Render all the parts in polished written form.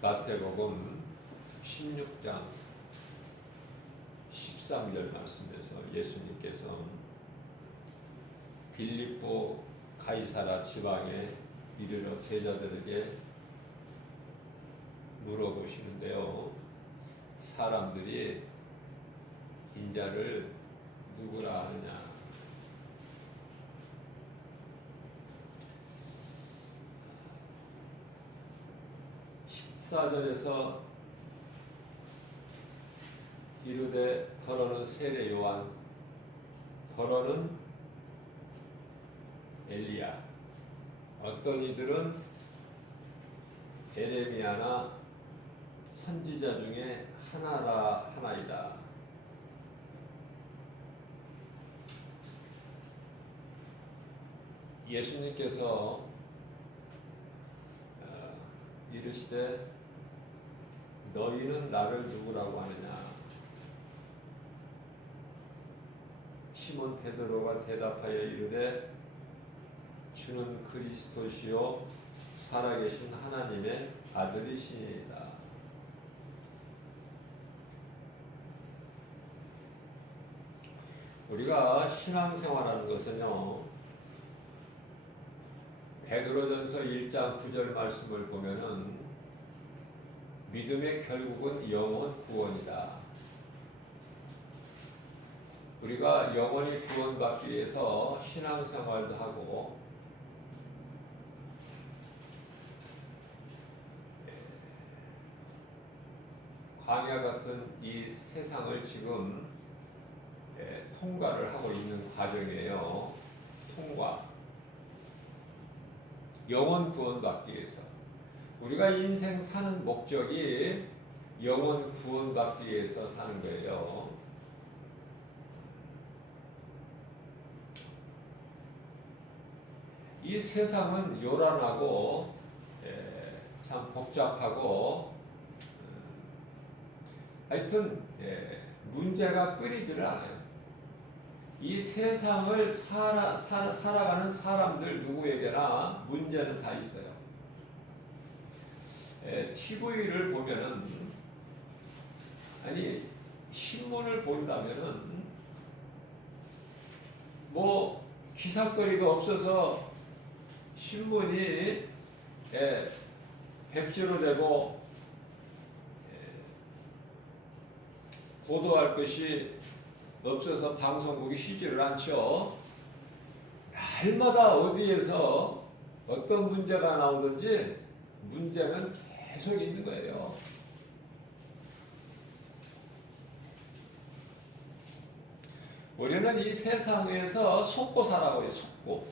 마태복음 16장 13절 말씀에서 예수님께서 빌립보 가이사라 지방에 이르러 제자들에게 물어보시는데요. 사람들이 인자를 누구라 하느냐? 14절에서 이르되 더러는 세례 요한, 더러는 엘리야, 어떤 이들은 에레미야나 선지자 중에 하나이다. 예수님께서 이르시되 너희는 나를 누구라고 하느냐? 시몬 베드로가 대답하여 이르되 주는 그리스도시요 살아계신 하나님의 아들이시니이다. 우리가 신앙생활하는 것은요, 베드로전서 1장 9절 말씀을 보면은 믿음의 결국은 영혼 구원이다. 우리가 영원히 구원받기 위해서 신앙생활도 하고 광야 같은 이 세상을 지금 통과를 하고 있는 과정이에요. 통과. 영원 구원받기 위해서. 우리가 인생 사는 목적이 영원 구원받기 위해서 사는 거예요. 이 세상은 요란하고 참 복잡하고 하여튼 문제가 끊이지를 않아요. 이 세상을 살아가는 사람들 누구에게나 문제는 다 있어요. TV를 보면은, 아니 신문을 본다면은 뭐 기사거리가 없어서 신문이 백지로 되고 보도할 것이 없어서 방송국이 쉬지를 않죠. 날마다 어디에서 어떤 문제가 나오든지 문제는 계속 있는 거예요. 우리는 이 세상에서 속고 살아가고 있어요. 속고.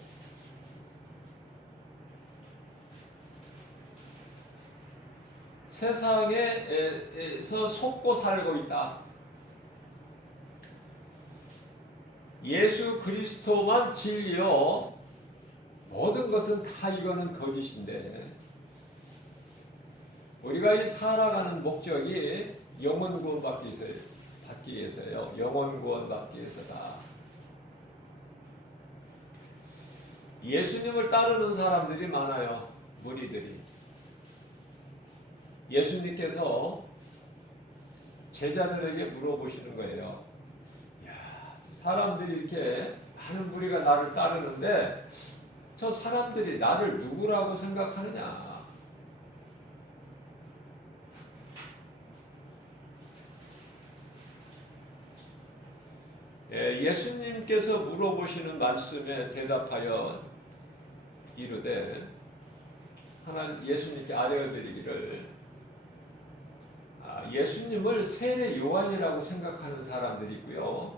세상에서 속고 살고 있다. 예수 그리스도만 진리요, 모든 것은 다 이거는 거짓인데, 우리가 이 살아가는 목적이 영원 구원 받기 위해서요. 영원 구원 받기 위해서다. 예수님을 따르는 사람들이 많아요. 무리들이. 예수님께서 제자들에게 물어보시는 거예요. 야, 사람들이 이렇게 많은 무리가 나를 따르는데 저 사람들이 나를 누구라고 생각하느냐? 예수님께서 물어보시는 말씀에 대답하여 이르되, 예수님께 아뢰어드리기를, 예수님을 세례 요한이라고 생각하는 사람들이 있고요,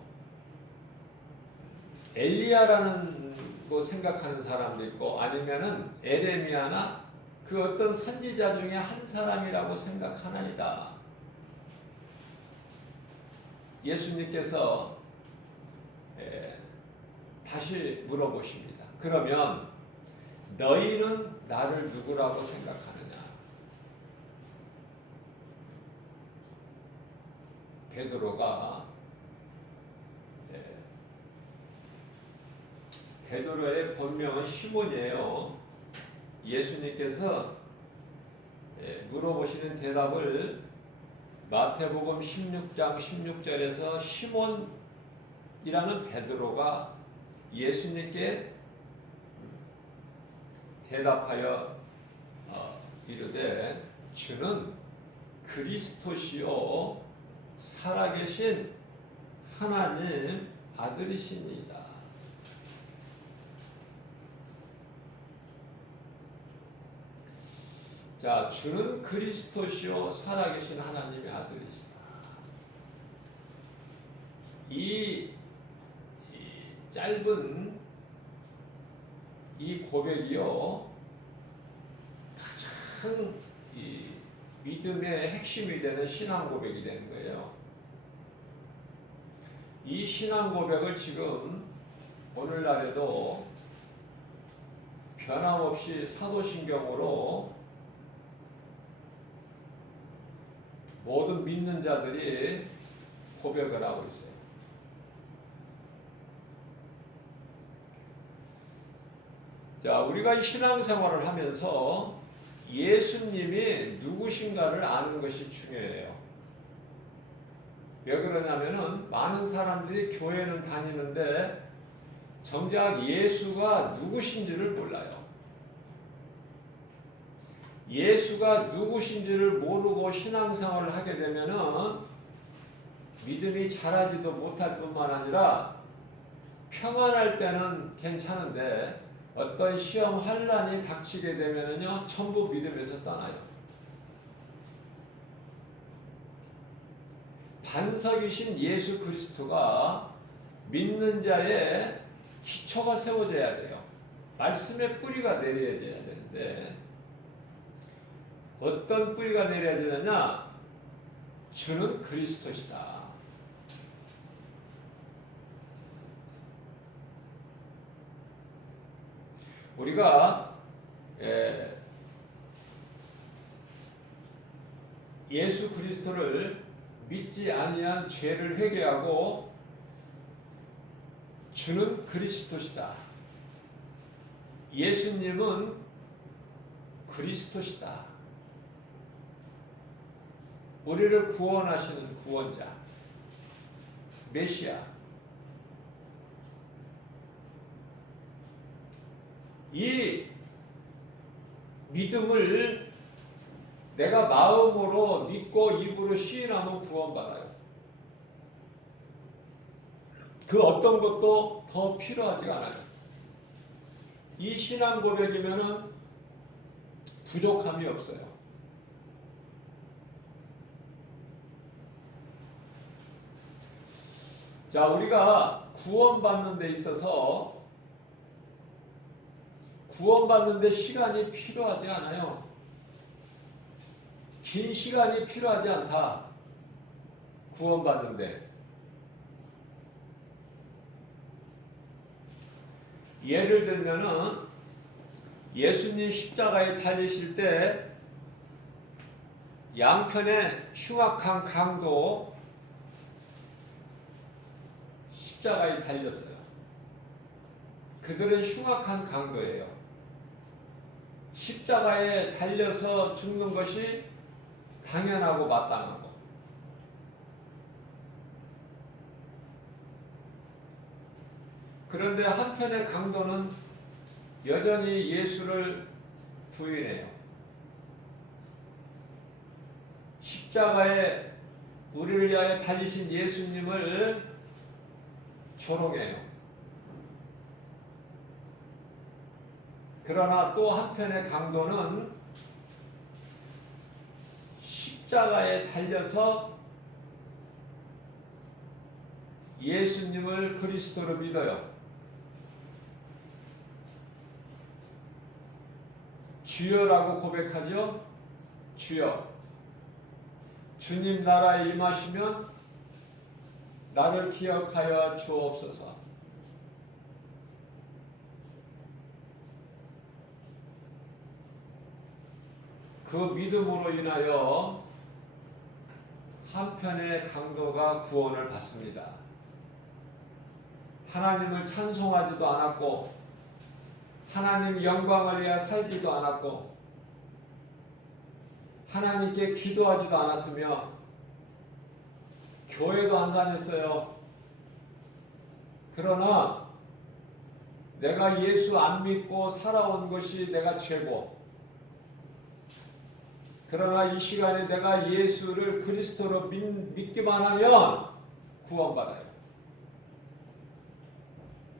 엘리야라는 거 생각하는 사람도 있고, 아니면은 에레미야나 그 어떤 선지자 중에 한 사람이라고 생각하나이다. 예수님께서 다시 물어보십니다. 그러면 너희는 나를 누구라고 생각하느냐? 베드로가 베드로의 본명은 시몬이에요. 예수님께서 물어보시는 대답을 마태복음 16장 16절에서 시몬이라는 베드로가 예수님께 대답하여 이르되 주는 그리스도시요 살아계신 하나님 아들이시니이다. 자, 주는 그리스도시요 살아계신 하나님의 아들이시다. 이 짧은 이 고백이요 가장 이 믿음의 핵심이 되는 신앙 고백이 되는 거예요. 이 신앙 고백을 지금 오늘날에도 변함없이 사도신경으로 모든 믿는 자들이 고백을 하고 있어요. 자, 우리가 이 신앙생활을 하면서 예수님이 누구신가를 아는 것이 중요해요. 왜 그러냐면은 많은 사람들이 교회는 다니는데 정작 예수가 누구신지를 몰라요. 예수가 누구신지를 모르고 신앙생활을 하게 되면은 믿음이 자라지도 못할 뿐만 아니라 평안할 때는 괜찮은데 어떤 시험 환란이 닥치게 되면은요 전부 믿음에서 떠나요. 반석이신 예수 그리스도가 믿는 자의 기초가 세워져야 돼요. 말씀의 뿌리가 내려져야 되는데 어떤 뿌리가 내려야 되느냐? 주는 그리스도시다. 우리가 예수 그리스도를 믿지 아니한 죄를 회개하고 주는 그리스도시다. 예수님은 그리스도시다. 우리를 구원하시는 구원자, 메시아. 이 믿음을 내가 마음으로 믿고 입으로 시인하면 구원받아요. 그 어떤 것도 더 필요하지가 않아요. 이 신앙 고백이면은 부족함이 없어요. 자, 우리가 구원받는 데 있어서 구원받는 데 시간이 필요하지 않아요. 긴 시간이 필요하지 않다. 구원받는 데. 예를 들면은 예수님 십자가에 달리실 때 양편에 흉악한 강도 십자가에 달렸어요. 그들은 흉악한 강도예요. 십자가에 달려서 죽는 것이 당연하고 마땅하고. 그런데 한편의 강도는 여전히 예수를 부인해요. 십자가에 우리를 위하여 달리신 예수님을 조롱해요. 그러나 또 한편의 강도는 십자가에 달려서 예수님을 그리스도로 믿어요. 주여라고 고백하죠. 주여, 주님 나라에 임하시면 나를 기억하여 주옵소서. 그 믿음으로 인하여 한편의 강도가 구원을 받습니다. 하나님을 찬송하지도 않았고 하나님 영광을 위하여 살지도 않았고 하나님께 기도하지도 않았으며 교회도 안 다녔어요. 그러나 내가 예수 안 믿고 살아온 것이 내가 죄고, 그러나 이 시간에 내가 예수를 그리스도로 믿기만 하면 구원받아요.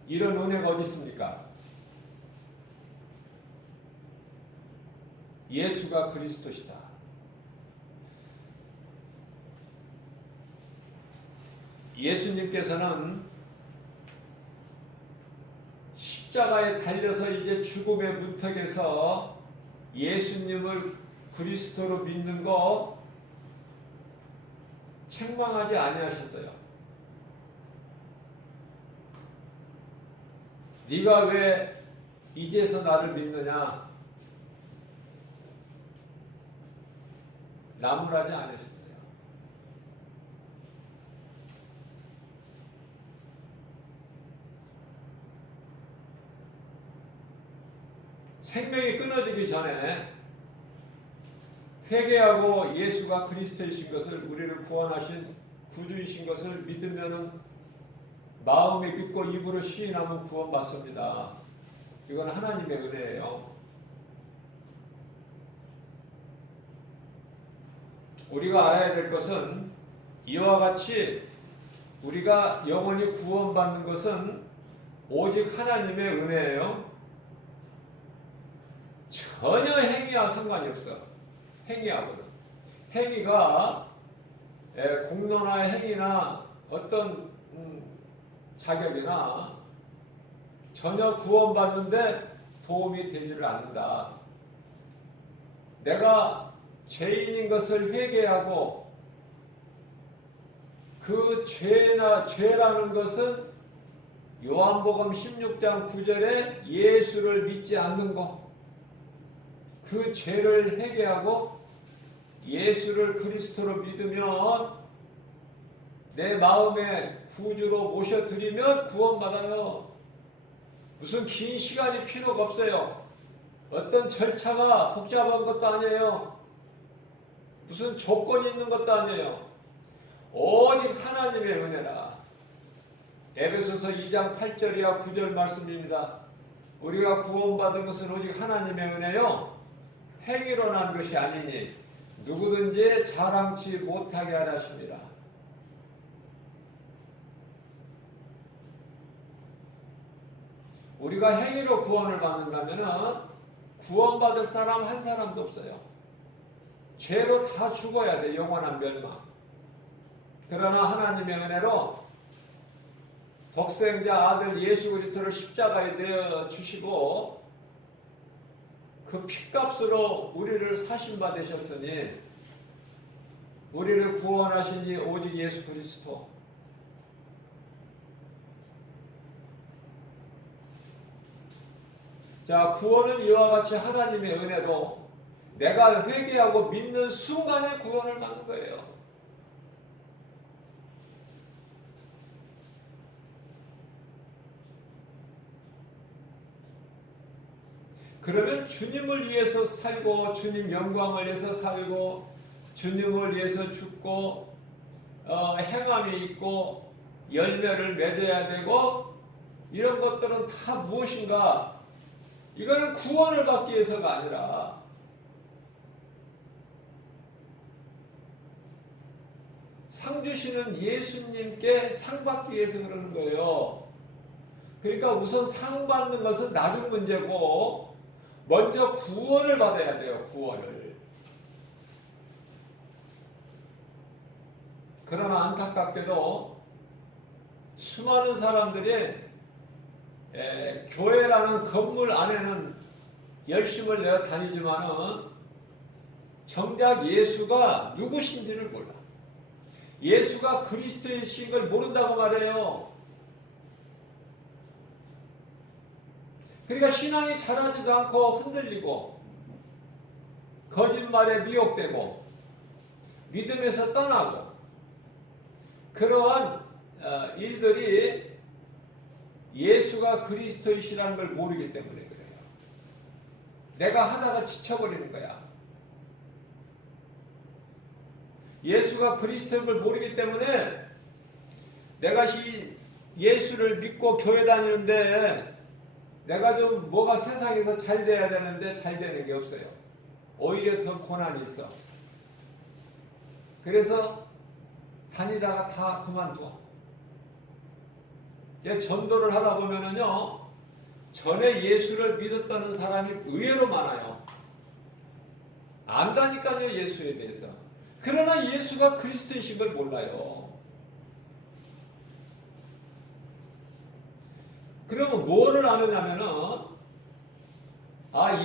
이런 은혜가 어디 있습니까? 예수가 그리스도시다. 예수님께서는 십자가에 달려서 이제 죽음의 문턱에서 예수님을 그리스도로 믿는 거 책망하지 아니하셨어요. 네가 왜 이제서 나를 믿느냐? 나무라지 않으셨어요. 생명이 끊어지기 전에 회개하고 예수가 그리스도이신 것을, 우리를 구원하신 구주이신 것을 믿으면은, 마음에 믿고 입으로 시인하면 구원받습니다. 이건 하나님의 은혜예요. 우리가 알아야 될 것은 이와 같이 우리가 영원히 구원받는 것은 오직 하나님의 은혜예요. 전혀 행위와 상관이 없어. 행위하고는. 행위가 공로나 행위나 어떤 자격이나 전혀 구원받는데 도움이 되지를 않는다. 내가 죄인인 것을 회개하고 그 죄라는 것은 요한복음 16장 9절에 예수를 믿지 않는 것, 그 죄를 회개하고 예수를 그리스도로 믿으면, 내 마음에 구주로 모셔드리면 구원받아요. 무슨 긴 시간이 필요가 없어요. 어떤 절차가 복잡한 것도 아니에요. 무슨 조건이 있는 것도 아니에요. 오직 하나님의 은혜라. 에베소서 2장 8절이야 9절 말씀입니다. 우리가 구원받은 것은 오직 하나님의 은혜요, 행위로 난 것이 아니니 누구든지 자랑치 못하게 하라 하십니다. 우리가 행위로 구원을 받는다면 구원받을 사람 한 사람도 없어요. 죄로 다 죽어야 돼, 영원한 멸망. 그러나 하나님의 은혜로 독생자 아들 예수 그리스도를 십자가에 내어 주시고 그 핏값으로 우리를 사신바 되셨으니, 우리를 구원하신 이 오직 예수 그리스도. 자, 구원은 이와 같이 하나님의 은혜로 내가 회개하고 믿는 순간에 구원을 받는 거예요. 그러면 주님을 위해서 살고, 주님 영광을 위해서 살고, 주님을 위해서 죽고, 행함이 있고, 열매를 맺어야 되고, 이런 것들은 다 무엇인가? 이거는 구원을 받기 위해서가 아니라 상 주시는 예수님께 상 받기 위해서 그러는 거예요. 그러니까 우선 상 받는 것은 나중 문제고, 먼저 구원을 받아야 돼요. 구원을. 그러나 안타깝게도 수많은 사람들이 교회라는 건물 안에는 열심을 내어 다니지만은 정작 예수가 누구신지를 몰라. 예수가 그리스도이신 걸 모른다고 말해요. 그러니까 신앙이 자라지도 않고 흔들리고, 거짓말에 미혹되고, 믿음에서 떠나고, 그러한 일들이 예수가 그리스도이시라는 걸 모르기 때문에 그래요. 내가 하다가 지쳐버리는 거야. 예수가 그리스도인 걸 모르기 때문에 내가 예수를 믿고 교회 다니는데 내가 좀 뭐가 세상에서 잘 돼야 되는데 잘 되는 게 없어요. 오히려 더 고난이 있어. 그래서 다니다가 다 그만둬. 전도를 하다 보면은요, 전에 예수를 믿었다는 사람이 의외로 많아요. 안다니까요, 예수에 대해서. 그러나 예수가 그리스도이신 걸 몰라요. 그러면 뭐를 아느냐면은,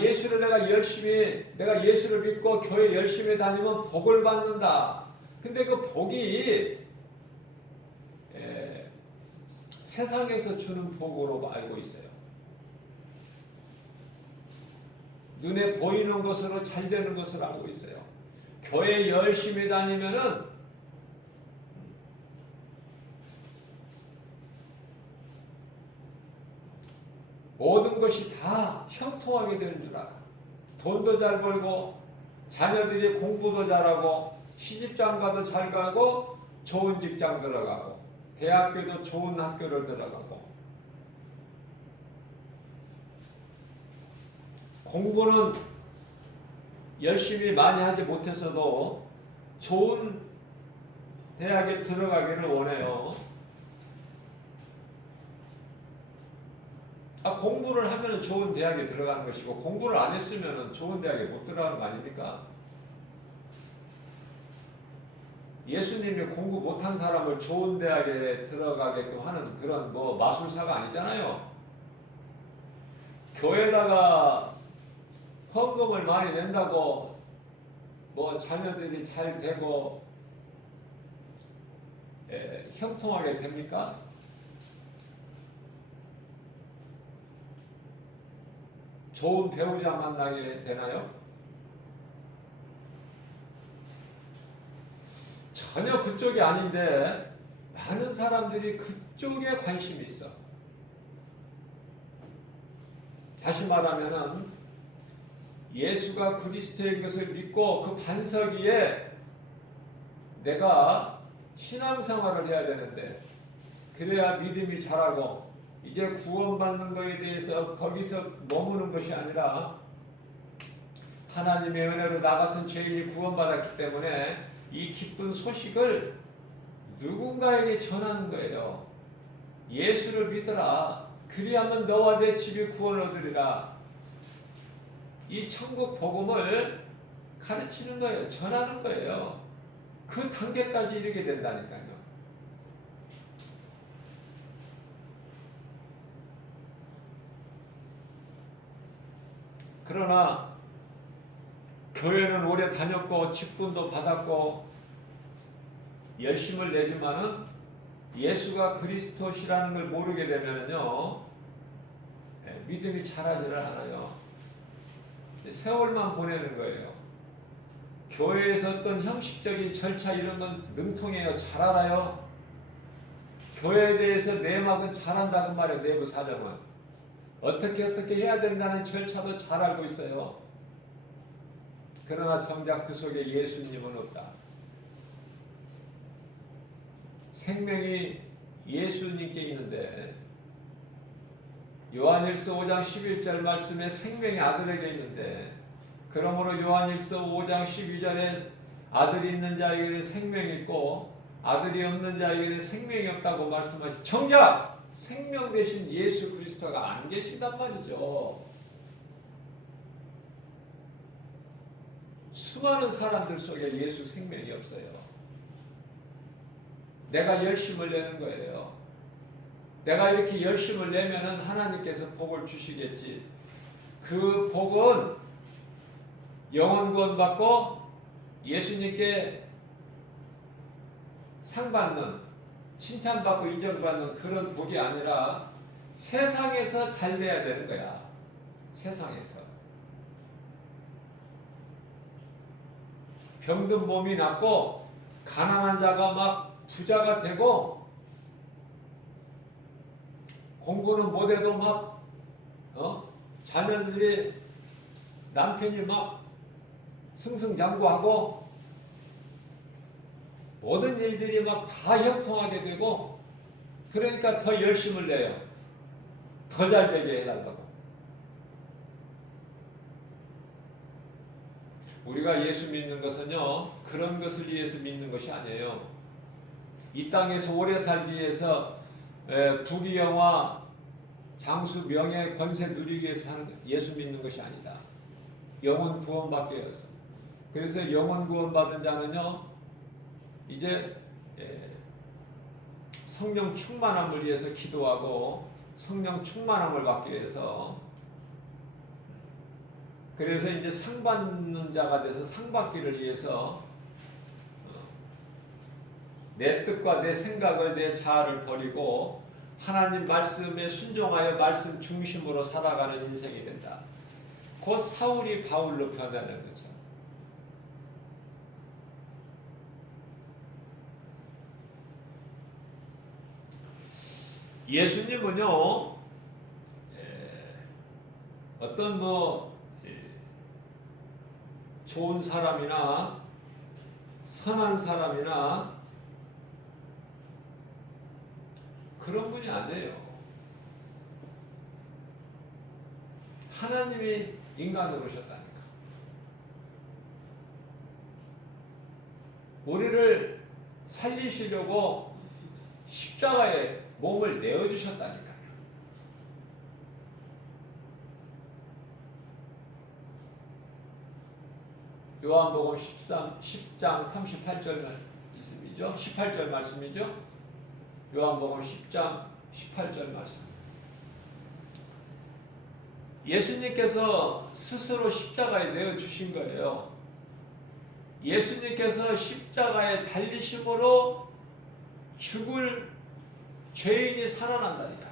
예수를 내가 예수를 믿고 교회 열심히 다니면 복을 받는다. 근데 그 복이 세상에서 주는 복으로 알고 있어요. 눈에 보이는 것으로 잘 되는 것으로 알고 있어요. 교회 열심히 다니면은 모든 것이 다 형통하게 되는 줄 알아. 돈도 잘 벌고 자녀들이 공부도 잘하고 시집장가도 잘 가고 좋은 직장 들어가고 대학교도 좋은 학교를 들어가고 공부는 열심히 많이 하지 못해서도 좋은 대학에 들어가기를 원해요. 공부를 하면 좋은 대학에 들어가는 것이고 공부를 안 했으면 좋은 대학에 못 들어가는 거 아닙니까? 예수님이 공부 못한 사람을 좋은 대학에 들어가게끔 하는 그런 마술사가 아니잖아요. 교회에다가 헌금을 많이 낸다고 자녀들이 잘 되고 형통하게 됩니까? 좋은 배우자 만나게 되나요? 전혀 그쪽이 아닌데 많은 사람들이 그쪽에 관심이 있어. 다시 말하면은 예수가 그리스도인 것을 믿고 그 반석 위에 내가 신앙생활을 해야 되는데 그래야 믿음이 자라고 이제 구원받는 것에 대해서 거기서 머무는 것이 아니라 하나님의 은혜로 나 같은 죄인이 구원받았기 때문에 이 기쁜 소식을 누군가에게 전하는 거예요. 예수를 믿어라. 그리하면 너와 내 집이 구원을 얻으리라. 이 천국 복음을 가르치는 거예요. 전하는 거예요. 그 단계까지 이르게 된다니까요. 그러나 교회는 오래 다녔고 직분도 받았고 열심을 내지만은 예수가 그리스도시라는 걸 모르게 되면은요 믿음이 자라지를 않아요. 세월만 보내는 거예요. 교회에서 어떤 형식적인 절차 이런 건 능통해요. 잘 알아요. 교회에 대해서 내막은 잘 안다고 말해요. 내부 사정은. 어떻게 해야 된다는 절차도 잘 알고 있어요. 그러나 정작 그 속에 예수님은 없다. 생명이 예수님께 있는데 요한일서 5장 11절 말씀에 생명이 아들에게 있는데 그러므로 요한일서 5장 12절에 아들이 있는 자에게는 생명이 있고 아들이 없는 자에게는 생명이 없다고 말씀하시 정작 생명 대신 예수 그리스도가 안 계시단 말이죠. 수많은 사람들 속에 예수 생명이 없어요. 내가 열심을 내는 거예요. 내가 이렇게 열심을 내면은 하나님께서 복을 주시겠지. 그 복은 영원 구원 받고 예수님께 상 받는, 칭찬받고 인정받는 그런 복이 아니라 세상에서 잘 돼야 되는 거야. 세상에서. 병든 몸이 낫고 가난한 자가 막 부자가 되고 공부는 못해도 막 자녀들이 남편이 막 승승장구하고 모든 일들이 막 다 형통하게 되고, 그러니까 더 열심을 내요. 더 잘 되게 해달라고. 우리가 예수 믿는 것은요, 그런 것을 위해서 믿는 것이 아니에요. 이 땅에서 오래 살기 위해서 부귀영화, 장수, 명예, 권세 누리기 위해서 사는 예수 믿는 것이 아니다. 영혼 구원받기 위해서. 그래서 영혼 구원받은 자는요, 이제 성령 충만함을 위해서 기도하고 성령 충만함을 받기 위해서, 그래서 이제 상 받는 자가 돼서 상 받기를 위해서 내 뜻과 내 생각을, 내 자아를 버리고 하나님 말씀에 순종하여 말씀 중심으로 살아가는 인생이 된다. 곧 사울이 바울로 변하는 거죠. 예수님은요, 어떤 좋은 사람이나 선한 사람이나 그런 분이 아니에요. 하나님이 인간으로 오셨다니까. 우리를 살리시려고 십자가에 몸을 내어주셨다니까요. 요한복음 10장 38절 말씀이죠. 18절 말씀이죠. 요한복음 10장 18절 말씀. 예수님께서 스스로 십자가에 내어주신 거예요. 예수님께서 십자가에 달리심으로 죽을 죄인이 살아난다니까.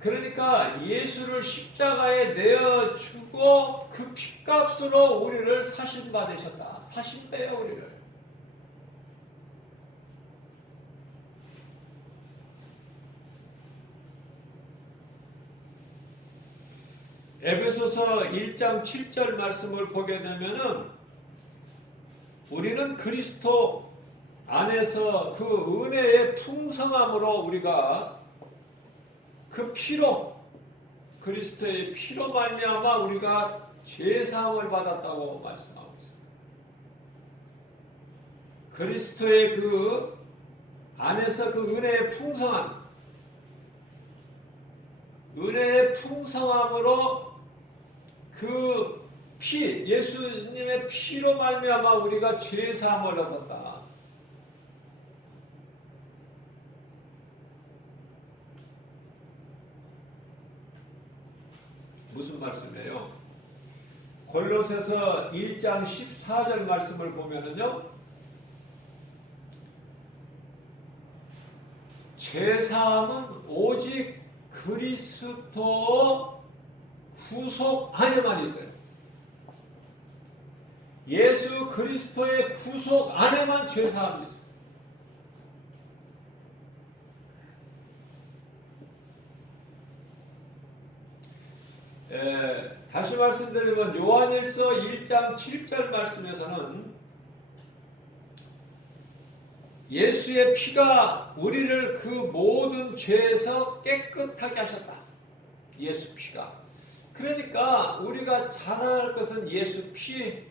그러니까 예수를 십자가에 내어주고 그 핏값으로 우리를 사신받으셨다. 사신대요, 우리를. 에베소서 1장 7절 말씀을 보게 되면은 우리는 그리스도 안에서 그 은혜의 풍성함으로 우리가 그 피로, 그리스도의 피로 말미암아 우리가 죄 사함을 받았다고 말씀하고 있습니다. 그리스도의 그 안에서 그 은혜의 풍성함, 은혜의 풍성함으로 그 피, 예수님의 피로 말미암아 우리가 죄 사함을 얻었다. 무슨 말씀이에요? 골로새서 1장 14절 말씀을 보면은요, 죄사함은 오직 그리스도 구속 안에만 있어요. 예수 그리스도의 구속 안에만 죄사함이 있어요. 다시 말씀드리면 요한일서 1장 7절 말씀에서는 예수의 피가 우리를 그 모든 죄에서 깨끗하게 하셨다. 예수 피가. 그러니까 우리가 자랑할 것은 예수 피.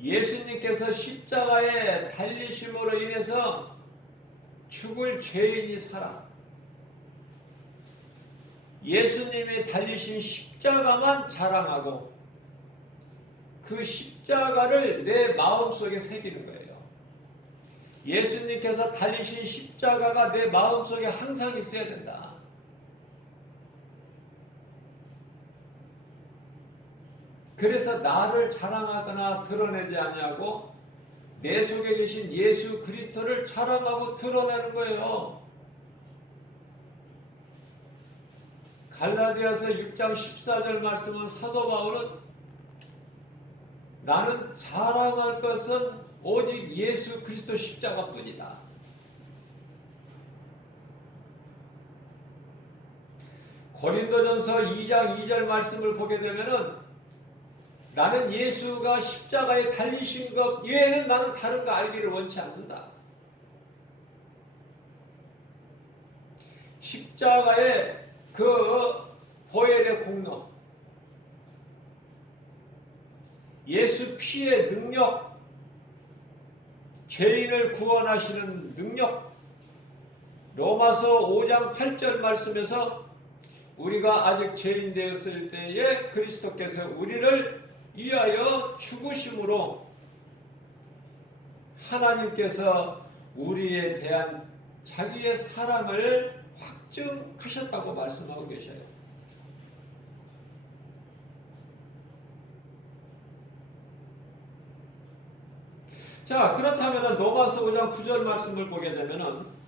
예수님께서 십자가에 달리심으로 인해서 죽을 죄인이 살아. 예수님이 달리신 십자가만 자랑하고 그 십자가를 내 마음속에 새기는 거예요. 예수님께서 달리신 십자가가 내 마음속에 항상 있어야 된다. 그래서 나를 자랑하거나 드러내지 아니하고 내 속에 계신 예수 그리스도를 자랑하고 드러내는 거예요. 갈라디아서 6장 14절 말씀은 사도 바울은 나는 자랑할 것은 오직 예수 그리스도 십자가뿐이다. 고린도전서 2장 2절 말씀을 보게 되면은 나는 예수가 십자가에 달리신 것 외에는 나는 다른 거 알기를 원치 않는다. 십자가의 그 보혈의 공로, 예수 피의 능력, 죄인을 구원하시는 능력, 로마서 5장 8절 말씀에서 우리가 아직 죄인 되었을 때에 그리스도께서 우리를 위하여 죽으심으로 하나님께서 우리에 대한 자기의 사랑을 확증하셨다고 말씀하고 계셔요. 자, 그렇다면 로마서 5장 9절 말씀을 보게 되면은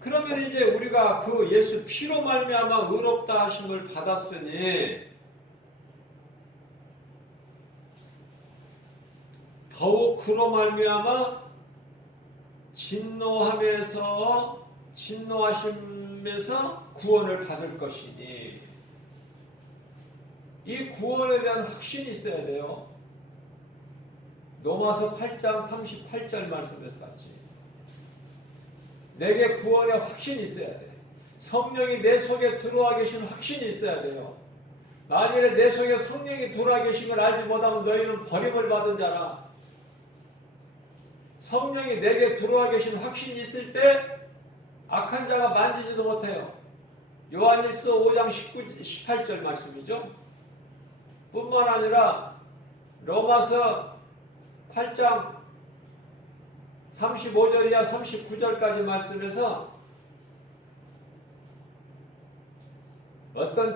그러면 이제 우리가 그 예수 피로 말미암아 의롭다 하심을 받았으니 더욱 그로 말미암아 진노하심에서 구원을 받을 것이니 이 구원에 대한 확신이 있어야 돼요. 로마서 8장 38절 말씀에서 같이 내게 구원의 확신이 있어야 돼. 성령이 내 속에 들어와 계신 확신이 있어야 돼요. 만일에 내 속에 성령이 들어와 계신 걸 알지 못하면 너희는 버림을 받은 자라. 성령이 내게 들어와 계신 확신이 있을 때 악한 자가 만지지도 못해요. 요한일서 5장 18절 말씀이죠. 뿐만 아니라 로마서 8장 35절이야 39절까지 말씀에서 어떤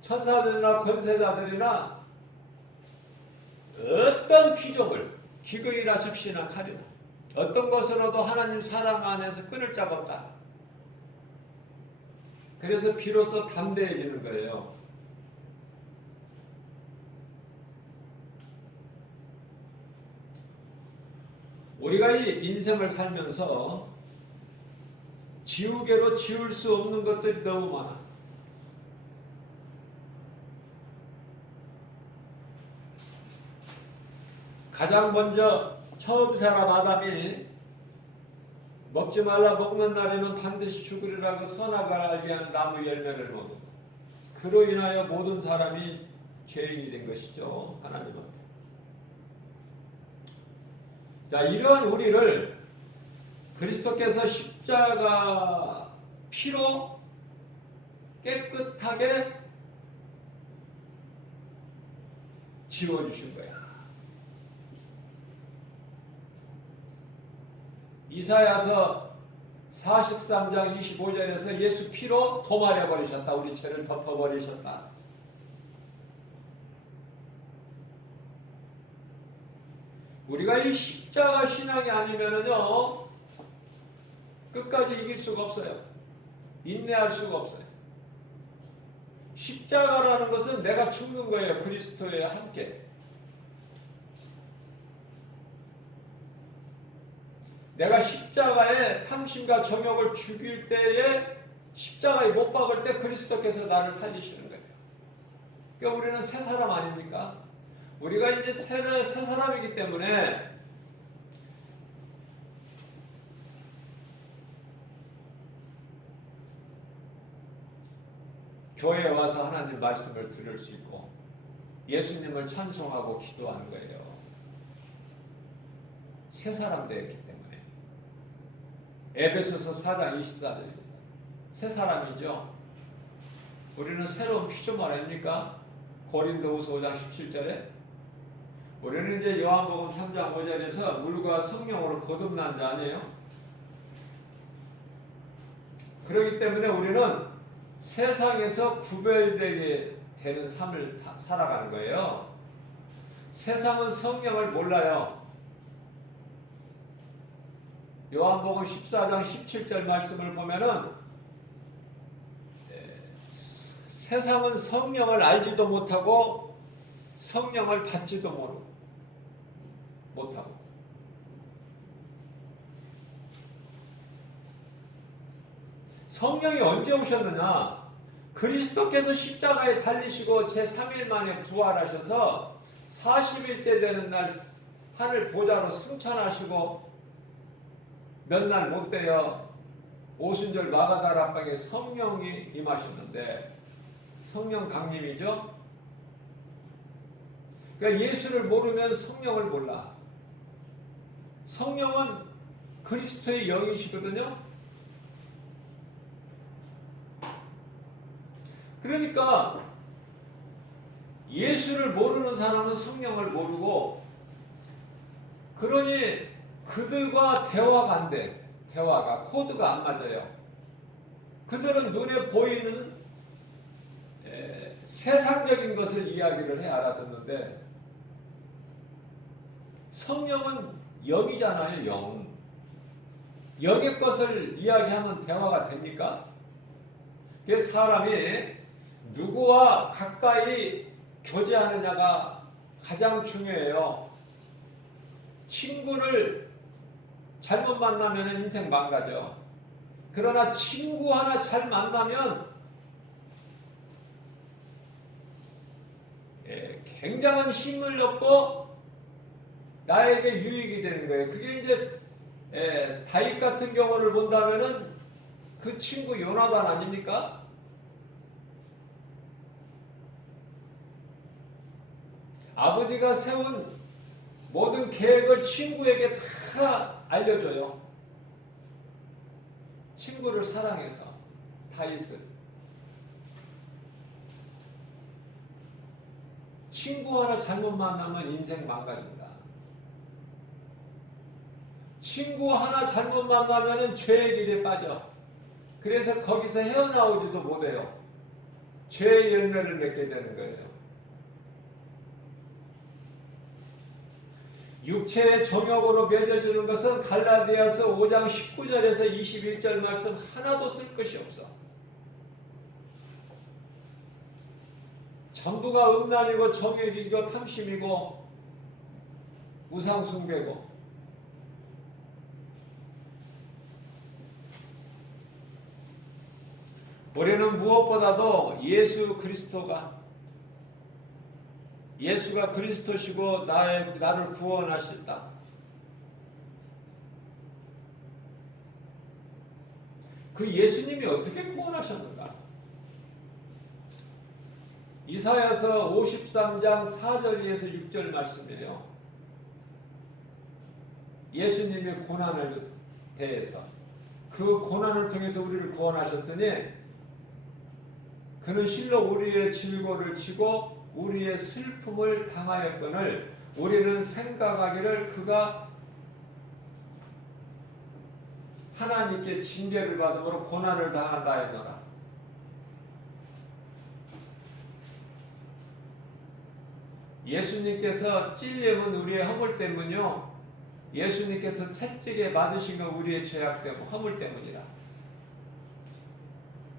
천사들이나 권세자들이나 어떤 피조물 기근이나 즉시나 칼이나 어떤 것으로도 하나님 사랑 안에서 끊을 자가 없다. 그래서 비로소 담대해지는 거예요. 우리가 이 인생을 살면서 지우개로 지울 수 없는 것들이 너무 많아. 가장 먼저 처음 사람 아담이 먹지 말라 먹는 날에는 반드시 죽으리라고 선악을 알게 하는 나무 열매를 먹고 그로 인하여 모든 사람이 죄인이 된 것이죠. 하나님 앞에. 자, 이러한 우리를 그리스도께서 십자가 피로 깨끗하게 지워주신 거야. 이사야서 43장 25절에서 예수 피로 도말해 버리셨다. 우리 죄를 덮어 버리셨다. 우리가 이 십자가 신앙이 아니면은요 끝까지 이길 수가 없어요. 인내할 수가 없어요. 십자가라는 것은 내가 죽는 거예요. 그리스도에 함께. 내가 십자가에 탐심과 정욕을 죽일 때에 십자가에 못 박을 때 그리스도께서 나를 살리시는 거예요. 그러니까 우리는 새 사람 아닙니까? 우리가 이제 새 사람이기 때문에 교회에 와서 하나님 말씀을 들을 수 있고 예수님을 찬송하고 기도하는 거예요. 새 사람 되었기 때문에. 에베소서 4장 24절입니다. 새 사람이죠. 우리는 새로운 피조물 아닙니까? 고린도후서 5장 17절에 우리는 이제 요한복음 3장 5절에서 물과 성령으로 거듭난 자 아니에요? 그렇기 때문에 우리는 세상에서 구별되게 되는 삶을 살아가는 거예요. 세상은 성령을 몰라요. 요한복음 14장 17절 말씀을 보면은 세상은 성령을 알지도 못하고 성령을 받지도 못하고 성령이 언제 오셨느냐? 그리스도께서 십자가에 달리시고 제3일 만에 부활하셔서 40일째 되는 날 하늘 보좌로 승천하시고 몇 날 못 돼요. 오순절 마가다라 앞방에 성령이 임하셨는데 성령 강림이죠. 그러니까 예수를 모르면 성령을 몰라. 성령은 그리스도의 영이시거든요. 그러니까 예수를 모르는 사람은 성령을 모르고, 그러니 그들과 대화가 안 돼. 대화가 코드가 안 맞아요. 그들은 눈에 보이는 세상적인 것을 이야기를 해 알아듣는데, 성령은 영이잖아요. 영. 영의 것을 이야기하면 대화가 됩니까? 그래서 사람이 누구와 가까이 교제하느냐가 가장 중요해요. 친구를 잘못 만나면 인생 망가져. 그러나 친구 하나 잘 만나면 굉장한 힘을 얻고 나에게 유익이 되는 거예요. 그게 이제 다윗 같은 경우를 본다면은 그 친구 요나단 아닙니까? 아버지가 세운 모든 계획을 친구에게 다 알려줘요. 친구를 사랑해서 다윗은. 친구 하나 잘못 만나면 인생 망가진다. 친구 하나 잘못 만나면 죄의 길에 빠져. 그래서 거기서 헤어나오지도 못해요. 죄의 열매를 맺게 되는 거예요. 육체의 정욕으로 맺어주는 것은 갈라디아서 5장 19절에서 21절 말씀 하나도 쓸 것이 없어. 전부가 음란이고 정욕이고 탐심이고 우상숭배고, 우리는 무엇보다도 예수가 그리스도시고 나를 구원하셨다. 그 예수님이 어떻게 구원하셨는가? 이사야서 53장 4절에서 6절 말씀이에요. 예수님의 고난을 대해서, 그 고난을 통해서 우리를 구원하셨으니 그는 실로 우리의 질고를 지고 우리의 슬픔을 당하였거늘 우리는 생각하기를 그가 하나님께 징계를 받음으로 고난을 당한다 했노라. 예수님께서 찔림은 우리의 허물 때문이요, 예수님께서 채찍에 맞으신 건 우리의 죄악 때문, 허물 때문이다.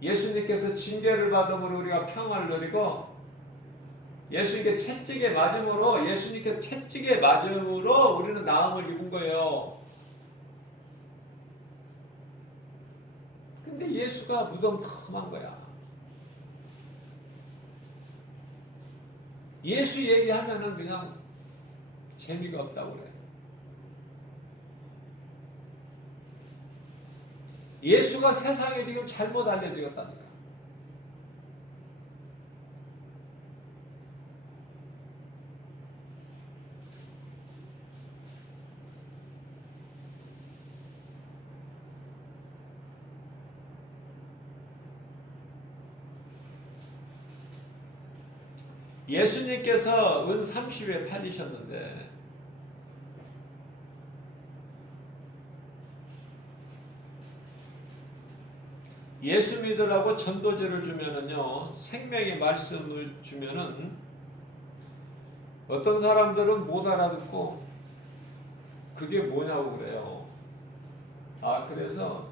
예수님께서 징계를 받음으로 우리가 평화를 누리고, 예수님께 채찍에 맞음으로 우리는 나음을 입은 거예요. 근데 예수가 무덤덤한 거야. 예수 얘기하면은 그냥 재미가 없다고 그래. 예수가 세상에 지금 잘못 알려지었다니까. 예수님께서 은 30에 팔리셨는데 예수 믿으라고 전도제를 주면은요, 생명의 말씀을 주면은 어떤 사람들은 못 알아듣고 그게 뭐냐고 그래요. 그래서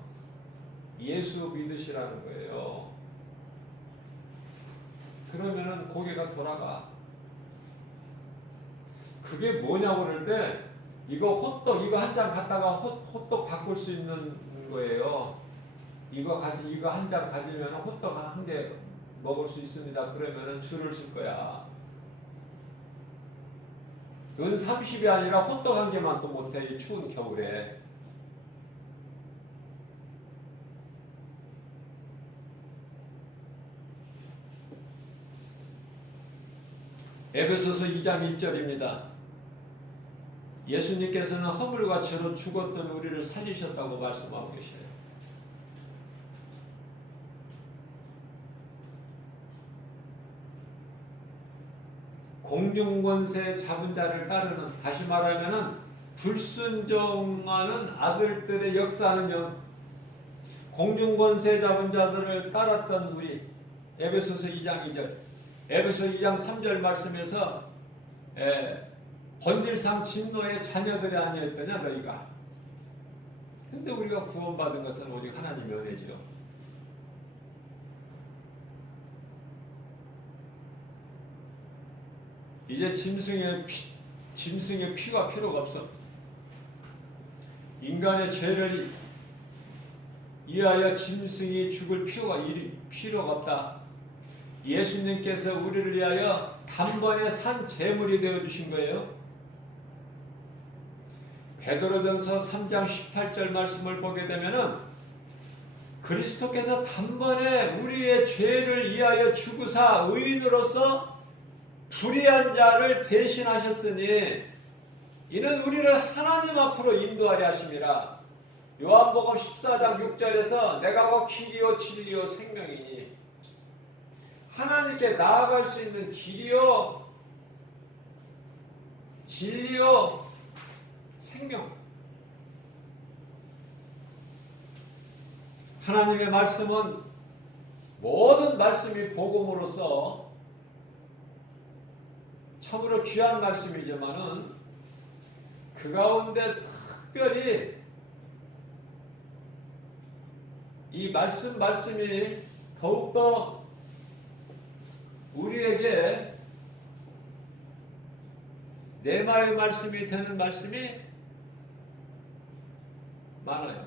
예수 믿으시라는 거예요. 그러면은 고개가 돌아가. 그게 뭐냐고 그럴 때 이거 한 장 갖다가 호떡 바꿀 수 있는 거예요. 이거 한 장 가지면 호떡 한 개 먹을 수 있습니다. 그러면은 줄을 설 거야. 은 30이 아니라 호떡 한 개만 또 못해, 이 추운 겨울에. 에베소서 2장 1절입니다. 예수님께서는 허물과 죄로 죽었던 우리를 살리셨다고 말씀하고 계셔요. 공중권세 잡은 자를 따르는, 다시 말하면은 불순종하는 아들들의 역사는 영, 공중권세 잡은 자들을 따랐던 우리, 에베소서 2장 2절, 에베소 2장 3절 말씀에서 본질상 진노의 자녀들이 아니었더냐 너희가. 근데 우리가 구원받은 것은 오직 하나님의 은혜지요. 이제 짐승의 피가 필요가 없어. 인간의 죄를 위하여 짐승이 죽을 필요가 없다. 예수님께서 우리를 위하여 단번에 산 제물이 되어주신 거예요. 베드로전서 3장 18절 말씀을 보게 되면은 그리스도께서 단번에 우리의 죄를 위하여 죽으사 의인으로서 불의한 자를 대신하셨으니 이는 우리를 하나님 앞으로 인도하려 하심이라. 요한복음 14장 6절에서 내가 곧 길이요 진리요 생명이니, 하나님께 나아갈 수 있는 길이요 진리요 생명. 하나님의 말씀은 모든 말씀이 복음으로서 참으로 귀한 말씀이지만은 그 가운데 특별히 이 말씀이 더욱더 우리에게 내마의 말씀이 되는 말씀이 많아요.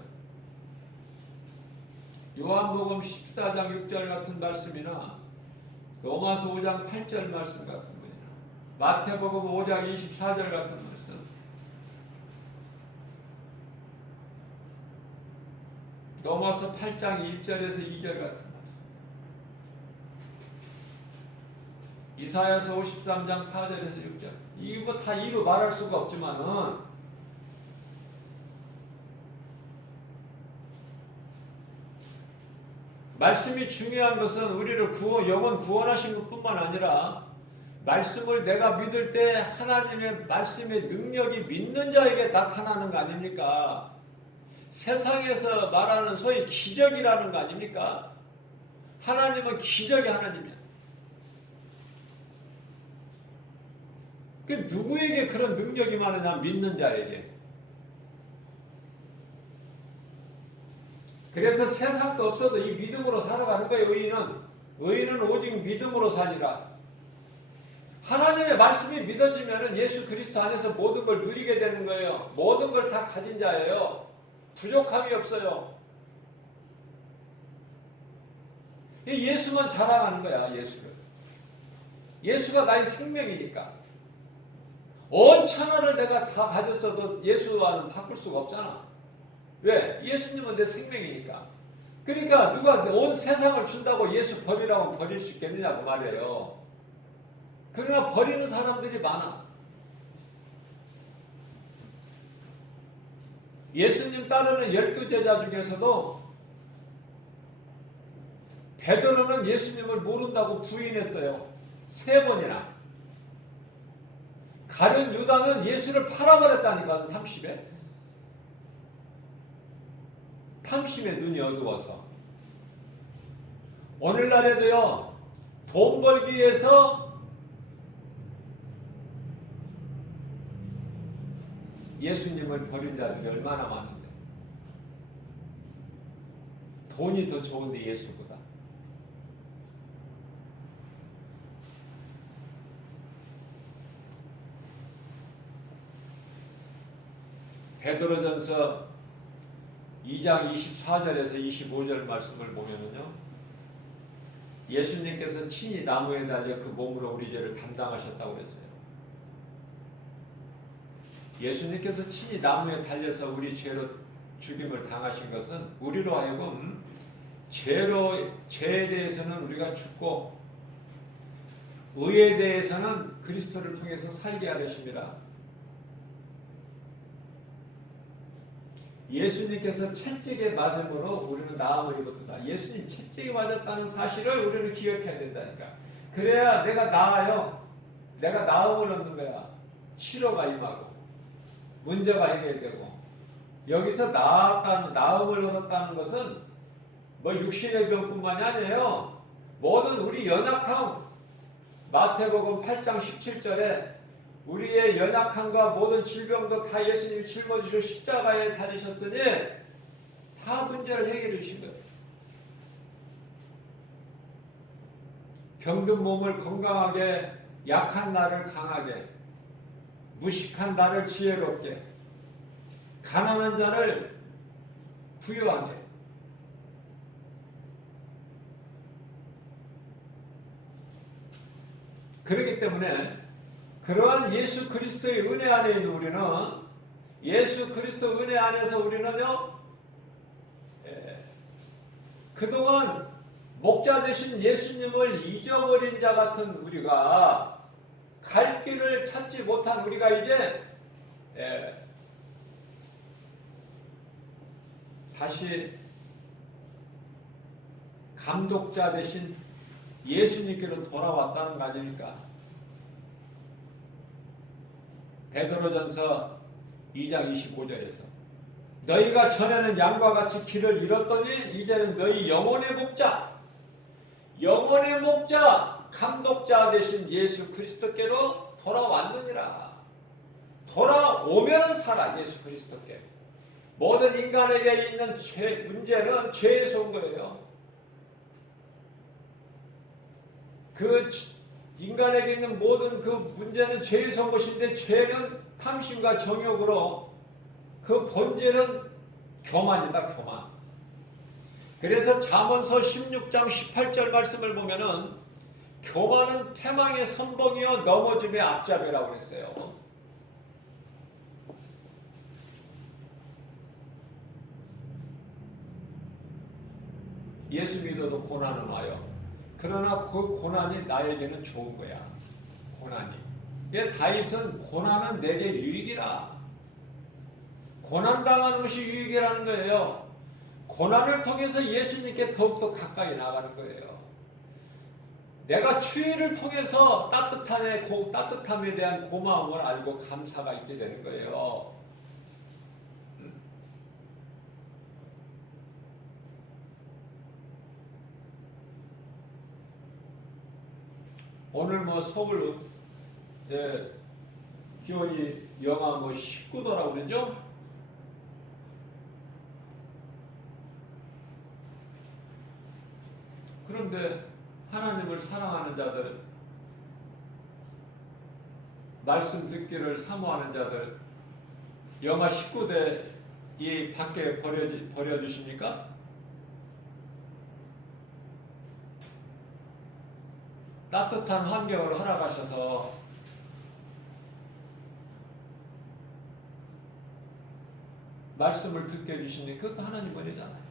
요한복음 14장 6절 같은 말씀이나 로마서 5장 8절 말씀 같은 분이나 마태복음 5장 24절 같은 말씀, 로마서 8장 1절에서 2절 같은 말씀, 이사야서 53장 4절에서 6절, 이거 다 이루 말할 수가 없지만은 말씀이 중요한 것은 우리를 영원 구원하신 것뿐만 아니라 말씀을 내가 믿을 때 하나님의 말씀의 능력이 믿는 자에게 나타나는 거 아닙니까? 세상에서 말하는 소위 기적이라는 거 아닙니까? 하나님은 기적의 하나님이야. 그 누구에게 그런 능력이 많으냐? 믿는 자에게. 그래서 세상도 없어도 이 믿음으로 살아가는 거예요. 의인은 오직 믿음으로 사니라. 하나님의 말씀이 믿어지면 예수 그리스도 안에서 모든 걸 누리게 되는 거예요. 모든 걸 다 가진 자예요. 부족함이 없어요. 예수만 자랑하는 거야. 예수가 나의 생명이니까. 온 천하를 내가 다 가졌어도 예수와는 바꿀 수가 없잖아. 왜? 예수님은 내 생명이니까. 그러니까 누가 온 세상을 준다고 예수 버리라고 버릴 수 있겠느냐고 말이에요. 그러나 버리는 사람들이 많아. 예수님 따르는 12제자 중에서도 베드로는 예수님을 모른다고 부인했어요. 3번이나. 가룟 유다는 예수를 팔아버렸다니까. 30에. 탐심에 눈이 어두워서. 오늘날에도요, 돈 벌기 위해서 예수님을 버린 자들이 얼마나 많은데. 돈이 더 좋은데 예수보다. 베드로전서 2장 24절에서 25절 말씀을 보면은요, 예수님께서 친히 나무에 달려 그 몸으로 우리 죄를 담당하셨다고 그랬어요. 예수님께서 친히 나무에 달려서 우리 죄로 죽임을 당하신 것은 우리로 하여금 죄에 대해서는 우리가 죽고 의에 대해서는 그리스도를 통해서 살게 하려십니다. 예수님께서 채찍에 맞음으로 우리는 나음을 입었다. 예수님 채찍에 맞았다는 사실을 우리는 기억해야 된다니까. 그래야 내가 나아요. 내가 나음을 얻는 거야. 치료가 임하고 문제가 해결되고. 여기서 나음을 얻었다는 것은 뭐 육신의 병뿐만이 아니에요. 모든 우리 연약함, 마태복음 8장 17절에 우리의 연약함과 모든 질병도 다 예수님이 짊어지시고 십자가에 달리셨으니 다 문제를 해결해 주신 거예요. 병든 몸을 건강하게, 약한 나를 강하게, 무식한 나를 지혜롭게, 가난한 자를 부유하게. 그렇기 때문에 그러한 예수 그리스도의 은혜 안에 있는 우리는, 예수 그리스도 은혜 안에서 우리는요, 그동안 목자 되신 예수님을 잊어버린 자 같은 우리가, 갈 길을 찾지 못한 우리가 이제 다시 감독자 되신 예수님께로 돌아왔다는 거 아닙니까? 베드로전서 2장 25절에서 너희가 전에는 양과 같이 길을 잃었더니 이제는 너희 영혼의 목자 감독자 되신 예수 그리스도께로 돌아왔느니라. 돌아오면 살아. 예수 그리스도께. 모든 인간에게 있는 문제는 죄에서 온 거예요. 그 인간에게 있는 모든 그 문제는 죄에서 온 것인데, 죄는 탐심과 정욕으로, 그 본질은 교만이다. 교만. 그래서 잠언서 16장 18절 말씀을 보면은 교만은 패망의 선봉이요 넘어짐의 앞잡이라고 그랬어요. 예수 믿어도 고난은 와요. 그러나 그 고난이 나에게는 좋은 거야. 고난이. 다윗은 고난은 내게 유익이라. 고난당하는 것이 유익이라는 거예요. 고난을 통해서 예수님께 더욱더 가까이 나가는 거예요. 내가 추위를 통해서 따뜻함에 대한 고마움을 알고 감사가 있게 되는 거예요. 오늘 서울 기온이 영하 19도라고 그러죠? 그런데 하나님을 사랑하는 자들, 말씀 듣기를 사모하는 자들, 영하 19대 이 밖에 버려주십니까? 따뜻한 환경을 허락하셔서 말씀을 듣게 해주시니 그것도 하나님 은혜잖아요.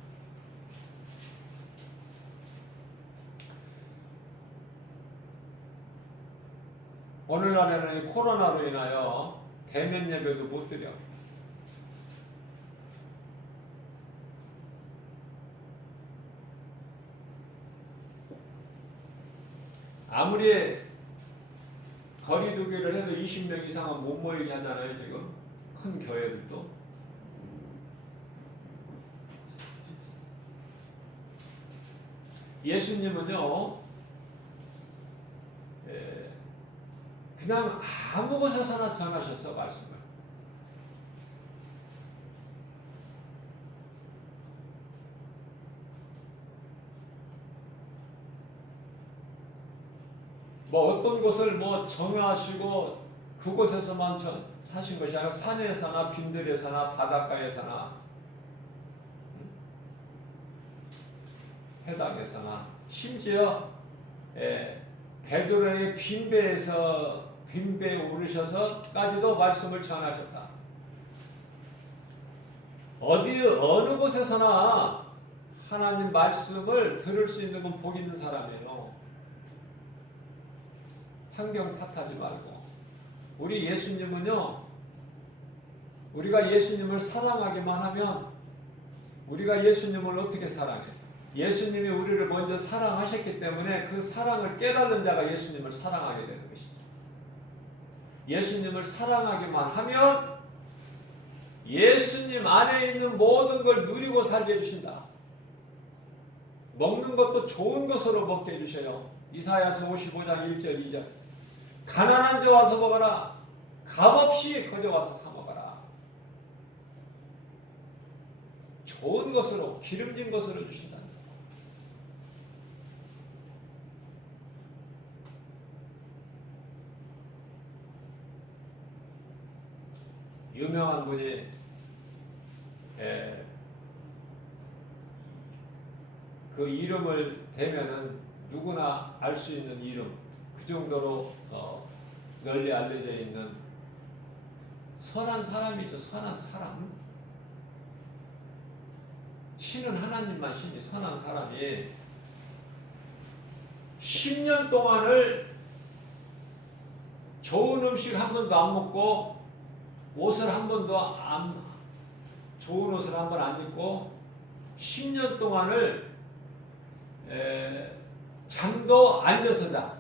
오늘날에는 코로나로 인하여 대면 예배도 못 드려. 아무리 거리두기를 해도 20명 이상은 못 모이게 하잖아요. 지금 큰 교회들도. 예수님은요, 그냥 아무 곳에서나 전하셨어. 말씀을. 어떤 곳을 정하시고 그곳에서만 사신 것이 아니라 산에서나 빈들에서나 바닷가에서나 해당에서나 심지어 베드로의 빈배에 오르셔서까지도 말씀을 전하셨다. 어느 곳에서나 하나님 말씀을 들을 수 있는 건 복 있는 사람이에요. 환경 탓하지 말고. 우리 예수님은요, 우리가 예수님을 사랑하기만 하면, 우리가 예수님을 어떻게 사랑해? 예수님이 우리를 먼저 사랑하셨기 때문에 그 사랑을 깨달은 자가 예수님을 사랑하게 되는 것이죠. 예수님을 사랑하기만 하면 예수님 안에 있는 모든 걸 누리고 살게 해주신다. 먹는 것도 좋은 것으로 먹게 해주셔요. 이사야서 55장 1절 2절. 가난한 자 와서 먹어라. 값없이 거저 와서 사 먹어라. 좋은 것으로, 기름진 것으로 주신다. 유명한 분이 그 이름을 대면은 누구나 알 수 있는 이름, 그 정도로 널리 알려져 있는 선한 사람이죠. 선한 사람. 신은 하나님만 신이 선한 사람이 10년 동안을 좋은 음식 한 번도 안 먹고 옷을 한 번도 좋은 옷을 한 번 안 입고 10년 동안을 잠도 앉아서 자.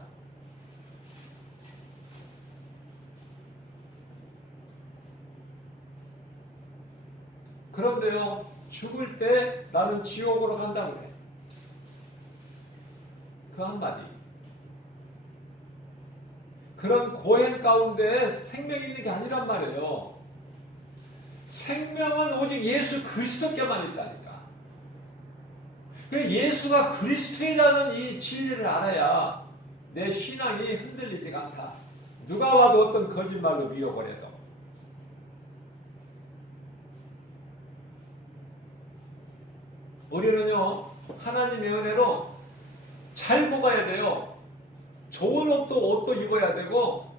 그런데요, 죽을 때 나는 지옥으로 간다 그래. 그 한마디. 그런 고행 가운데 생명이 있는 게 아니란 말이에요. 생명은 오직 예수 그리스도께만 있다니까. 예수가 그리스도라는 이 진리를 알아야 내 신앙이 흔들리지가 않다. 누가 와도 어떤 거짓말로 미워버려도. 우리는요, 하나님의 은혜로 잘 먹어야 돼요. 좋은 옷도 입어야 되고,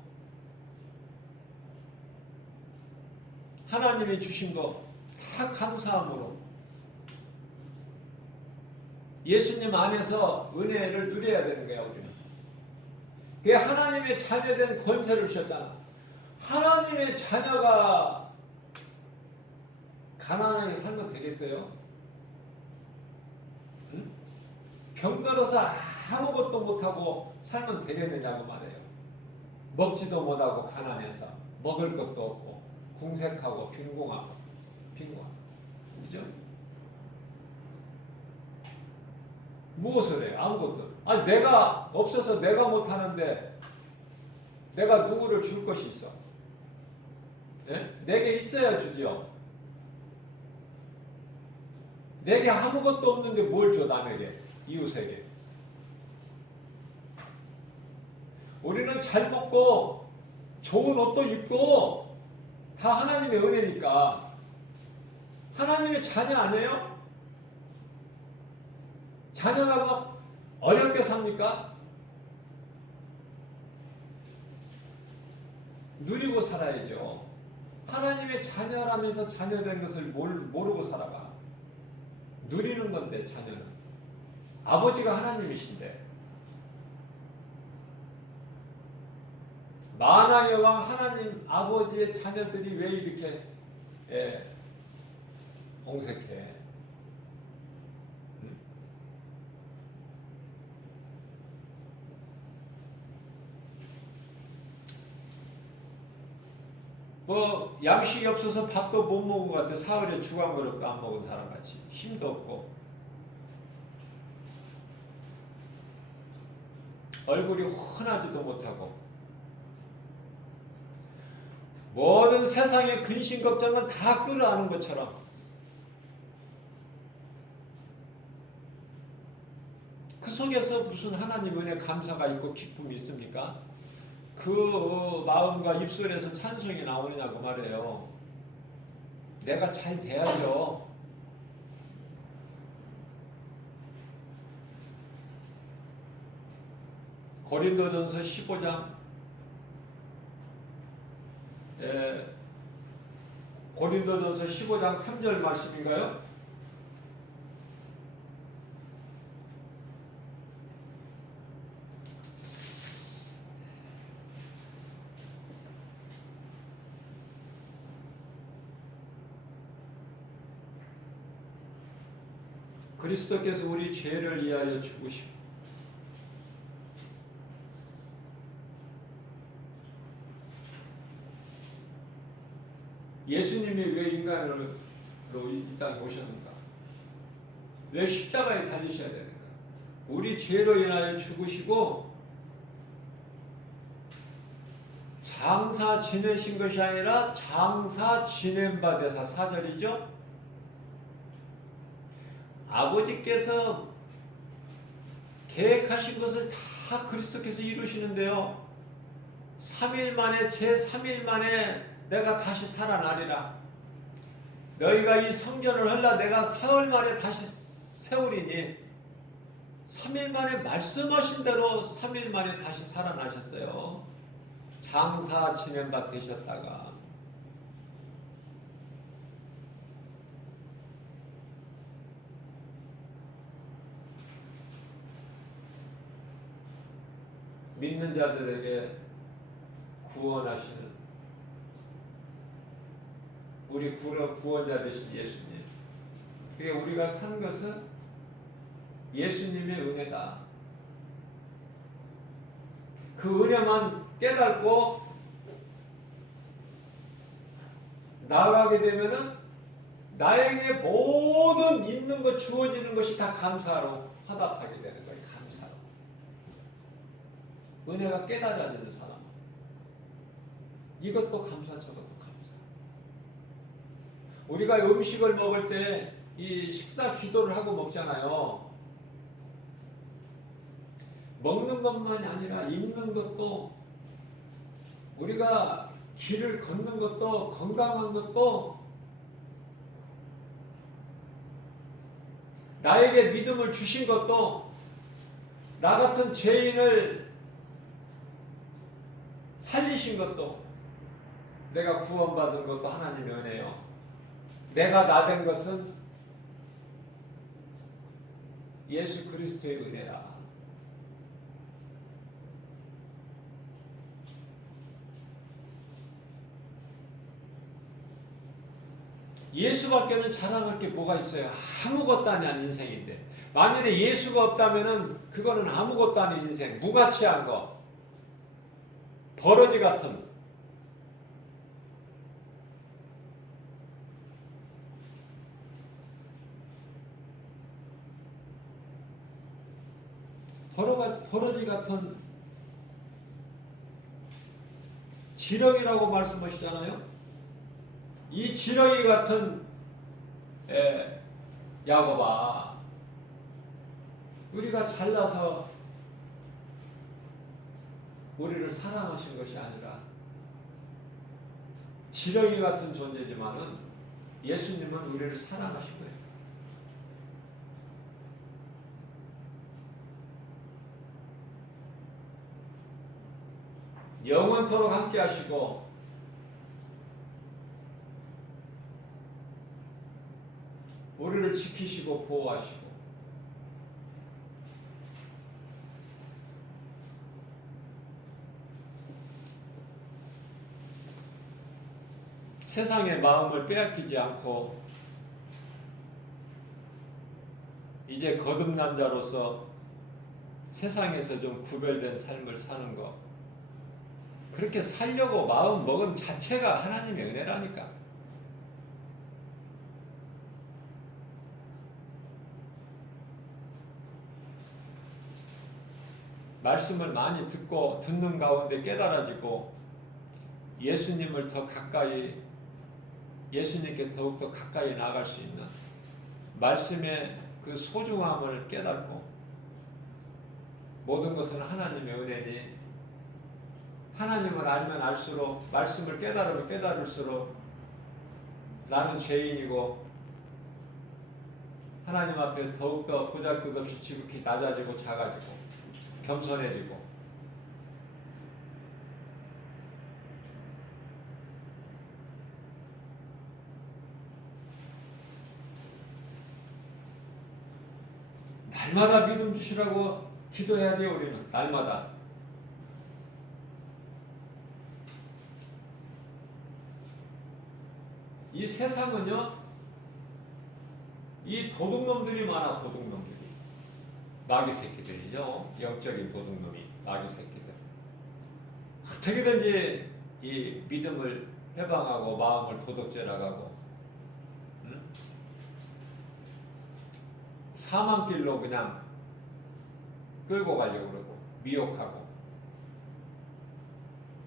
하나님이 주신 거 다 감사함으로 예수님 안에서 은혜를 누려야 되는 거야, 우리는. 그게 하나님의 자녀된 권세를 주셨잖아. 하나님의 자녀가 가난하게 살면 되겠어요? 응? 병들어서 아무것도 못하고 살면 되겠느냐고 말해요. 먹지도 못하고 가난해서 먹을 것도 없고 궁색하고 빈궁하고 그죠? 무엇을 해요? 아무것도. 아니 내가 없어서 내가 못하는데 내가 누구를 줄 것이 있어? 네? 내게 있어야 주지요. 내게 아무것도 없는데 뭘 줘 남에게? 이웃에게. 우리는 잘 먹고 좋은 옷도 입고 다 하나님의 은혜니까. 하나님의 자녀 아니에요? 자녀가 막 어렵게 삽니까? 누리고 살아야죠. 하나님의 자녀라면서 자녀된 것을 모르고 살아가. 누리는 건데 자녀는. 아버지가 하나님이신데. 만왕의 왕 하나님 아버지의 자녀들이 왜 이렇게 공색해? 뭐 양식이 없어서 밥도 못 먹은 것 같아. 사흘에 죽 한 그릇도 안 먹은 사람 같이. 힘도 없고 얼굴이 훤하지도 못하고 모든 세상의 근심 걱정은 다 끌어안은 것처럼 그 속에서 무슨 하나님 은혜 감사가 있고 기쁨이 있습니까? 그 마음과 입술에서 찬송이 나오느냐고 말해요. 내가 잘 돼야죠. 고린도전서 15장 고린도전서 15장 3절 말씀인가요? 그리스도께서 우리 죄를 위하여 죽으시고 예수님이 왜 인간으로 이 땅에 오셨는가? 왜 십자가에 달리셔야 되는가? 우리 죄로 인하여 죽으시고 장사 지내신 것이 아니라 장사 지낸 바 되사 4절이죠. 아버지께서 계획하신 것을 다 그리스도께서 이루시는데요. 3일 만에 제 3일 만에 내가 다시 살아나리라. 너희가 이 성전을 헐라 내가 사흘 만에 다시 세우리니 3일 만에 말씀하신 대로 3일 만에 다시 살아나셨어요. 장사 지낸 바 되셨다가 믿는 자들에게 구원하시는 우리 구원자 되신 예수님. 그게 우리가 산 것은 예수님의 은혜다. 그 은혜만 깨닫고 나아가게 되면은 나에게 모든 있는 것 주어지는 것이 다 감사로 화답하게 되는 거예요. 감사로. 은혜가 깨달아지는 사람. 이것도 감사, 저것도 감사. 우리가 음식을 먹을 때 이 식사 기도를 하고 먹잖아요. 먹는 것만이 아니라 있는 것도, 우리가 길을 걷는 것도, 건강한 것도, 나에게 믿음을 주신 것도, 나 같은 죄인을 살리신 것도, 내가 구원받은 것도 하나님의 은혜요. 내가 나 된 것은 예수 그리스도의 은혜라. 예수밖에는 자랑할 게 뭐가 있어요? 아무것도 아닌 인생인데. 만일에 예수가 없다면은 그거는 아무것도 아닌 인생, 무가치한 거, 버러지 같은. 버러지 같은 지렁이라고 말씀하시잖아요. 이 지렁이 같은 야곱아, 우리가 잘나서 우리를 사랑하신 것이 아니라 지렁이 같은 존재지만은 예수님은 우리를 사랑하신 거예요. 영원토록 함께 하시고 우리를 지키시고 보호하시고 세상의 마음을 빼앗기지 않고 이제 거듭난 자로서 세상에서 좀 구별된 삶을 사는 것, 그렇게 살려고 마음 먹은 자체가 하나님의 은혜라니까. 말씀을 많이 듣는 가운데 깨달아지고 예수님을 더 가까이, 예수님께 더욱더 가까이 나아갈 수 있는 말씀의 그 소중함을 깨닫고 모든 것은 하나님의 은혜니, 하나님을 알면 알수록, 말씀을 깨달으면 깨달을수록 나는 죄인이고 하나님 앞에 더욱더 보잘것없이 지극히 낮아지고 작아지고 겸손해지고 날마다 믿음 주시라고 기도해야 돼요. 우리는 날마다. 이 세상은요, 이 도둑놈들이 많아. 도둑놈들이, 마귀 새끼들이죠. 영적인 도둑놈이 마귀 새끼들. 어떻게든지 이 믿음을 해방하고 마음을 도둑질하고 사망길로 그냥 끌고 가려고 그러고 미혹하고